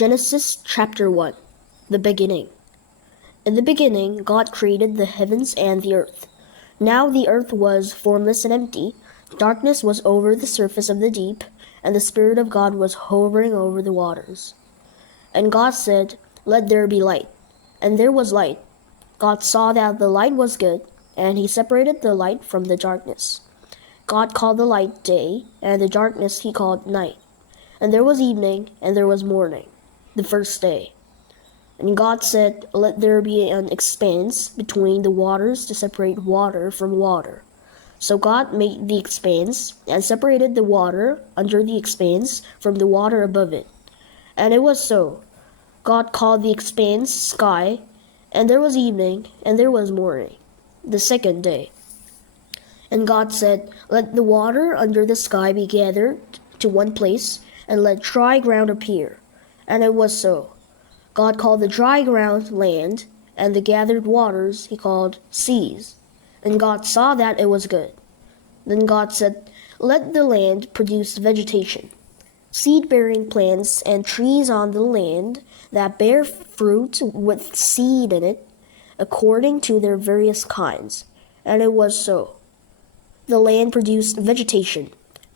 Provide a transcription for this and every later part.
Genesis chapter 1. The beginning. In the beginning, God created the heavens and the earth. Now the earth was formless and empty. Darkness was over the surface of the deep, and the Spirit of God was hovering over the waters. And God said, "Let there be light." And there was light. God saw that the light was good, and he separated the light from the darkness. God called the light day, and the darkness he called night. And there was evening, and there was morning, the first day. And God said, "Let there be an expanse between the waters to separate water from water." So God made the expanse, and separated the water under the expanse from the water above it. And it was so. God called the expanse sky, and there was evening, and there was morning, the second day. And God said, "Let the water under the sky be gathered to one place, and let dry ground appear." And it was so. God called the dry ground land, and the gathered waters he called seas. And God saw that it was good. Then God said, "Let the land produce vegetation, seed-bearing plants and trees on the land that bear fruit with seed in it, according to their various kinds." And it was so. The land produced vegetation,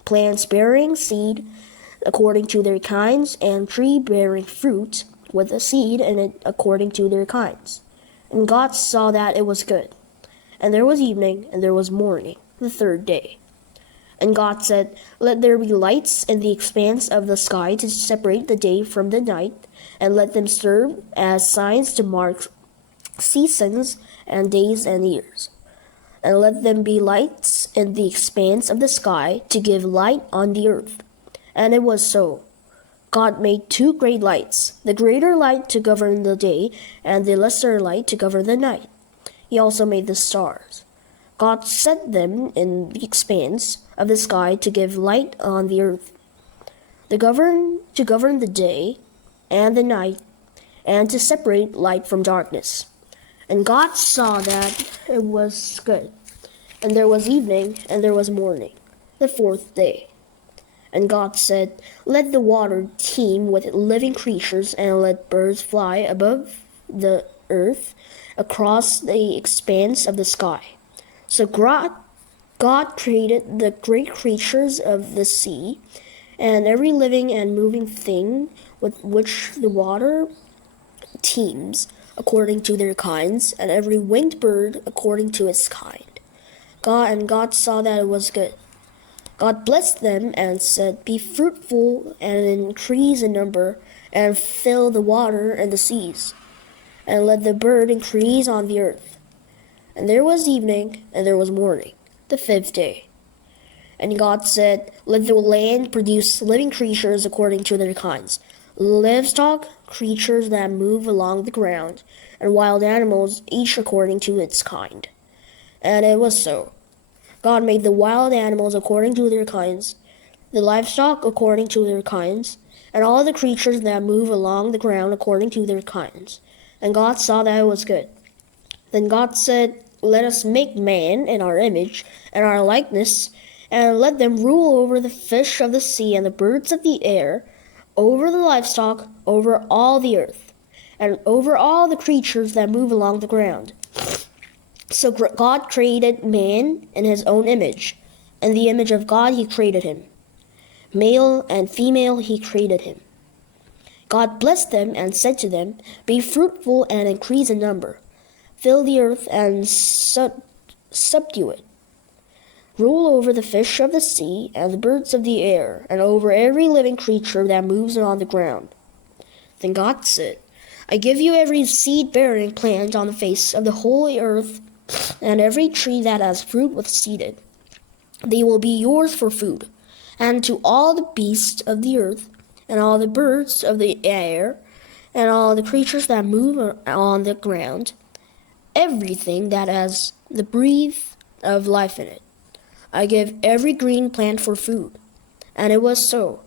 plants bearing seed according to their kinds, and tree bearing fruit with a seed in it according to their kinds. And God saw that it was good. And there was evening, and there was morning, the third day. And God said, "Let there be lights in the expanse of the sky to separate the day from the night, and let them serve as signs to mark seasons and days and years. And let them be lights in the expanse of the sky to give light on the earth." And it was so. God made two great lights, the greater light to govern the day, and the lesser light to govern the night. He also made the stars. God set them in the expanse of the sky to give light on the earth, to govern the day and the night, and to separate light from darkness. And God saw that it was good. And there was evening, and there was morning, the fourth day. And God said, "Let the water teem with living creatures, and let birds fly above the earth across the expanse of the sky." So God created the great creatures of the sea, and every living and moving thing with which the water teems, according to their kinds, and every winged bird according to its kind. God saw that it was good. God blessed them and said, "Be fruitful and increase in number, and fill the water and the seas, and let the bird increase on the earth." And there was evening, and there was morning, the fifth day. And God said, "Let the land produce living creatures according to their kinds, livestock, creatures that move along the ground, and wild animals, each according to its kind." And it was so. God made the wild animals according to their kinds, the livestock according to their kinds, and all the creatures that move along the ground according to their kinds. And God saw that it was good. Then God said, "Let us make man in our image and our likeness, and let them rule over the fish of the sea and the birds of the air, over the livestock, over all the earth, and over all the creatures that move along the ground." So God created man in his own image. In the image of God he created him. Male and female he created him. God blessed them and said to them, "Be fruitful and increase in number. Fill the earth and subdue it. Rule over the fish of the sea and the birds of the air, and over every living creature that moves on the ground." Then God said, "I give you every seed-bearing plant on the face of the whole earth, and every tree that has fruit with seed in it. They will be yours for food. And to all the beasts of the earth, and all the birds of the air, and all the creatures that move on the ground, everything that has the breath of life in it, I give every green plant for food." And it was so.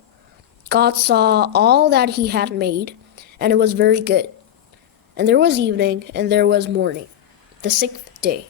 God saw all that he had made, and it was very good. And there was evening, and there was morning, the sixth day.